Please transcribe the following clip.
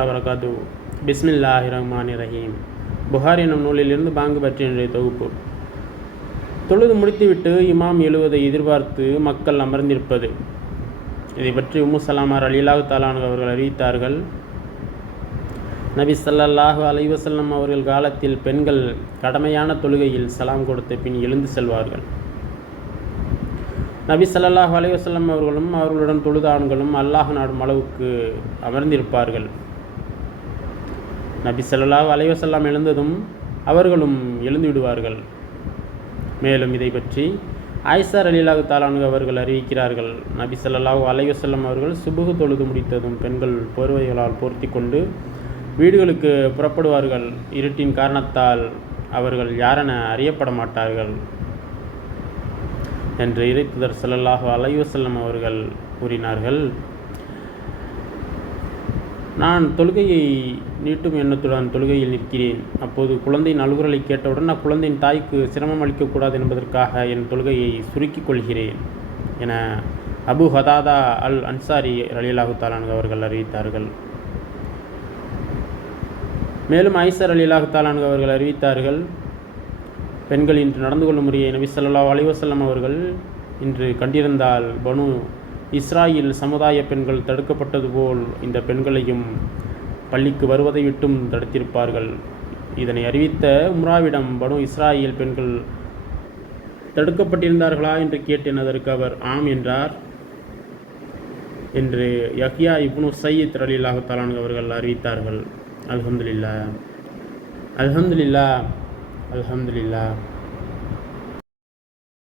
தாலா வரகாத்து. பிஸ்மில்லாஹிர் ரஹ்மானிர் ரஹீம். புகாரி எனும் நூலிலிருந்து பாங்கு பற்றிய தொகுப்பு. தொழுது முடித்துவிட்டு இமாம் எழுவதை எதிர்பார்த்து மக்கள் அமர்ந்திருப்பது. இதை பற்றி உம்மு சலமா ரலியல்லாஹு தஆலா அன்ஹா அவர்கள் அறிவித்தார்கள். நபி ஸல்லல்லாஹு அலைஹி வஸல்லம் அவர்கள் காலத்தில் பெண்கள் கடமையான தொழுகையில் சலாம் கொடுத்த பின் எழுந்து செல்வார்கள். நபி ஸல்லல்லாஹு அலைஹி வஸல்லம் அவர்களும் அவர்களுடன் தொழுத ஆண்களும் அல்லாஹ் நாடும் அளவுக்கு அமர்ந்திருப்பார்கள். நபி ஸல்லல்லாஹு அலைஹி வஸல்லம் எழுந்ததும் அவர்களும் எழுந்து விடுவார்கள். மேலும் இதை பற்றி ஆயிஷா ரலியல்லாஹு தஆலா அன்ஹா அவர்கள் அறிவிக்கிறார்கள். நபி ஸல்லல்லாஹு அலைஹி வஸல்லம் அவர்கள் சுபுஹ் தொழுது முடித்ததும் பெண்கள் போர்வைகளால் போர்த்தி கொண்டு வீடுகளுக்கு புறப்படுவார்கள். இருட்டின் காரணத்தால் அவர்கள் யாரென அறியப்பட மாட்டார்கள் என்று இறைத்தூதர் ஸல்லல்லாஹு அலைஹி வஸல்லம் அவர்கள் கூறினார்கள். நான் தொழுகையை நீட்டும் எண்ணத்துடன் தொழுகையில் நிற்கிறேன். அப்போது குழந்தையின் அழுகுரலை கேட்டவுடன் அக்குழந்தையின் தாய்க்கு சிரமம் அளிக்கக்கூடாது என்பதற்காக என் தொழுகையை சுருக்கிக் கொள்கிறேன் என அபு ஹதாதா அல் அன்சாரி ரலியல்லாஹு தஆலா அன்ஹு அவர்கள் அறிவித்தார்கள். மேலும் ஆயிஷா ரலியல்லாஹு தஆலா அன்ஹா அவர்கள் அறிவித்தார்கள். பெண்கள் இன்று நடந்து கொள்ளும் முறையை நபி ஸல்லல்லாஹு அலைஹி வஸல்லம் அவர்கள் இன்று கண்டிருந்தால் பனு இஸ்ராயில் சமுதாய பெண்கள் தடுக்கப்பட்டது போல் இந்த பெண்களையும் பள்ளிக்கு வருவதை விட்டும் தடுத்திருப்பார்கள். இதனை அறிவித்த உம்ராவிடம் பனு இஸ்ராயில் பெண்கள் தடுக்கப்பட்டிருந்தார்களா என்று கேட்டேன். அதற்கு அவர் ஆம் என்றார் என்று யஹ்யா இப்னு சயீத் ரலியல்லாஹு தஆலா அன்ஹு அவர்கள் அறிவித்தார்கள். அல்ஹம்துலில்லாஹ் அல்ஹம்துலில்லாஹ் அல்ஹம்துலில்லாஹ்.